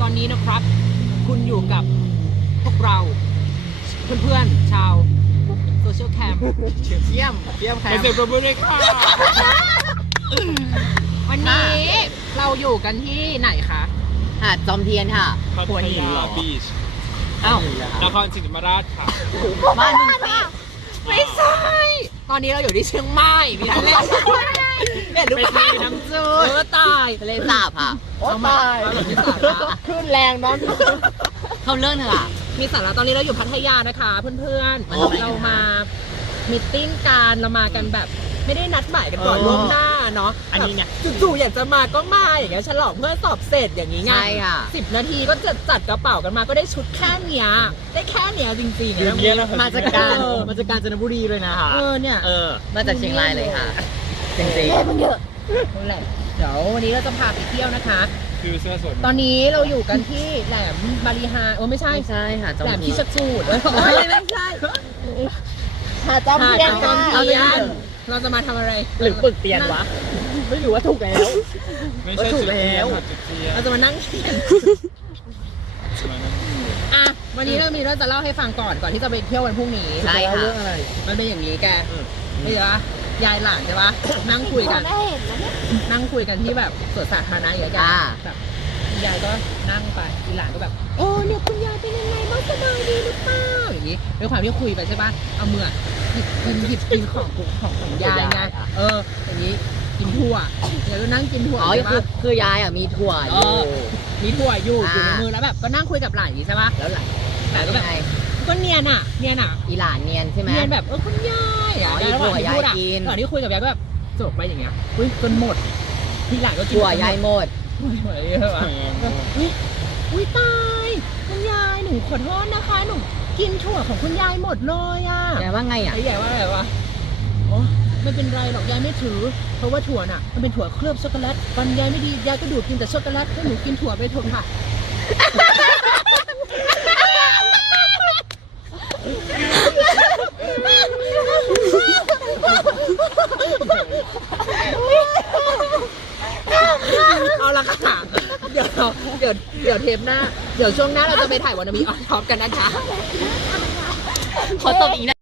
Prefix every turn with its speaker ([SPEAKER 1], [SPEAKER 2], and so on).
[SPEAKER 1] อนนี้นะครับคุณอยู่กับพวกเราเพื่อนๆชาวโซเชียลแคมเยี่ยมแคม
[SPEAKER 2] เสียงปรบมือด้วยค่ะ
[SPEAKER 1] วันนี้เราอยู่กันที่ไหนคะ
[SPEAKER 3] หาดจอมเทียนค่ะ
[SPEAKER 2] พัทยาบีช
[SPEAKER 1] อ้าวน
[SPEAKER 2] ครศรีธรรมราชค่ะ
[SPEAKER 3] บ้านมึงสิ
[SPEAKER 1] ไม่ใช่ตอนนี้เราอยู่ที่เชียงใหม่มีทะเลเห็นหรือ
[SPEAKER 2] ไป
[SPEAKER 1] เปล่า
[SPEAKER 2] ที่น้ำจืด
[SPEAKER 1] ตาย
[SPEAKER 3] ทะเลสาบค่ะ
[SPEAKER 1] ตายมีสาระ
[SPEAKER 3] ขึ้นแรงน้อนเข้าเรื่องเถอะค่ะ
[SPEAKER 1] มีสาระตอนนี้เราอยู่พัทยานะคะเพื่อนๆเรามามีตติ้งกันเรามากันแบบไม่ได้นัดหมายกันก่อนล่วงหน้าเนาะ
[SPEAKER 2] อันนี้ไง
[SPEAKER 1] จู่ๆอยากจะมาก็มาอย่างเงี้ยฉลองเพื่อสอบเสร็จอย่างงี้ไง
[SPEAKER 3] ใช่ค่ะ
[SPEAKER 1] 10 นาทีก็จัดกระเป๋ากันมาก็ได้ชุดแค่เนี้ยได้แค่เนี้ยจริงๆ
[SPEAKER 2] ยืมเยอะแล้ว
[SPEAKER 3] มาจากการจนบุรีเลยนะคะ
[SPEAKER 1] เนี่ย
[SPEAKER 3] มาจากเชียงรายเลยค่ะ จริง
[SPEAKER 1] นั่นแหละเดี๋ยววันนี้เราจะพาไปเที่ยวนะคะ
[SPEAKER 2] คือเสื้อสด
[SPEAKER 1] ตอนนี้เราอยู่กันที่แหลมบาลีฮาไม่
[SPEAKER 3] ๆ
[SPEAKER 1] ใช่
[SPEAKER 3] ไม่ใช่ค่ะจอม
[SPEAKER 1] แหลม
[SPEAKER 3] เที
[SPEAKER 1] ที่
[SPEAKER 3] ย
[SPEAKER 1] ชั
[SPEAKER 3] น
[SPEAKER 1] กจูด
[SPEAKER 3] ไม่ใช่หาดจอมเทียน
[SPEAKER 1] จอ
[SPEAKER 3] ค่ะ
[SPEAKER 1] มเทียนเราจะมาทำอะไร
[SPEAKER 3] หรือปึกเตียนวะ ไม่รู้ว่าถูกแล้ว
[SPEAKER 2] ไม่ใช่
[SPEAKER 3] ถู
[SPEAKER 2] จุ
[SPEAKER 3] ก
[SPEAKER 2] ด
[SPEAKER 3] แล้ว
[SPEAKER 2] เทียนค่ะจุดเทียน
[SPEAKER 1] เราจะมานั่งเขียนอ่ะวันนี้เรามีเรื่องจะเล่าให้ฟังก่อนที่จะไปเที่ยววันพรุ่งนี้
[SPEAKER 3] ใช่ค่ะ
[SPEAKER 1] มันเป็นอย่างนี้แกไม่ใช่ปะยายหลานใช่ปะนั่งคุยกันนั่งคุยกันที่แบบสวนสาธารณะอย่างเงี้ย
[SPEAKER 3] อ่า
[SPEAKER 1] แบบยายก็นั่งไปอีหลานก็แบบโอ้เนี่ยคุณยายเป็นยังไงบ้างสบายดีหรือเปล่าอย่างนี้ด้วยความที่คุยไปใช่ปะเอามือหยิบกินของยายไงอย่างนี้กินถั่วเดี๋ยวก็นั่งกินถั่ว
[SPEAKER 3] อ๋อ
[SPEAKER 1] ใช่ปะ
[SPEAKER 3] คือยายอ่ะมีถั่วอยู่
[SPEAKER 1] มีถั่วอยู่
[SPEAKER 3] อ่า
[SPEAKER 1] อยู่ในมือแล้วแบบก็นั่งคุยกับหลานอย่างนี้ใช่ปะ
[SPEAKER 3] แล้วหลัง
[SPEAKER 1] แต่ก็แบบ
[SPEAKER 3] ไง
[SPEAKER 1] ก็เนียนอ่ะ
[SPEAKER 3] อีหลานเนียนใช่ไหม
[SPEAKER 1] เนียนแบบคุณยายอ่ะ
[SPEAKER 3] อ๋อ
[SPEAKER 1] แล้วระหว่างที่พูดอ่ะ
[SPEAKER 3] ถั่วยายกิน
[SPEAKER 1] ระหว่างที่คุยกับยายก็แบบจบไปอย่างเงี้ยอุ้ยจนหมดที่หลานก็กิน
[SPEAKER 3] ถั่วยายหมด
[SPEAKER 1] หมดเลยใช่ปะอุ้ยตายคุณยายหนูขอโทษนะคะหนูกินถั่วของคุณยายหมดเลยอ่ะ
[SPEAKER 3] ยายว่าไงอ่ะ
[SPEAKER 1] ไอ้ยายว่าอะไรวะโอ้ไม่เป็นไรหรอกยายไม่ถือ เพราะว่าถั่วน่ะมันเป็นถั่วเคลือบช็อกโกแลตตอนยายไม่ดียายก็ดูดกินแต่ช็อกโกแลตให้หนูกินถั่วไปเถอะค่ะ เอาละค่ะ เดี๋ยวเทปหน้า เดี๋ยวช่วงหน้าเราจะไปถ่ายวันนาบีออนท็อปกันนะคะ
[SPEAKER 3] ขอตบอีกนะ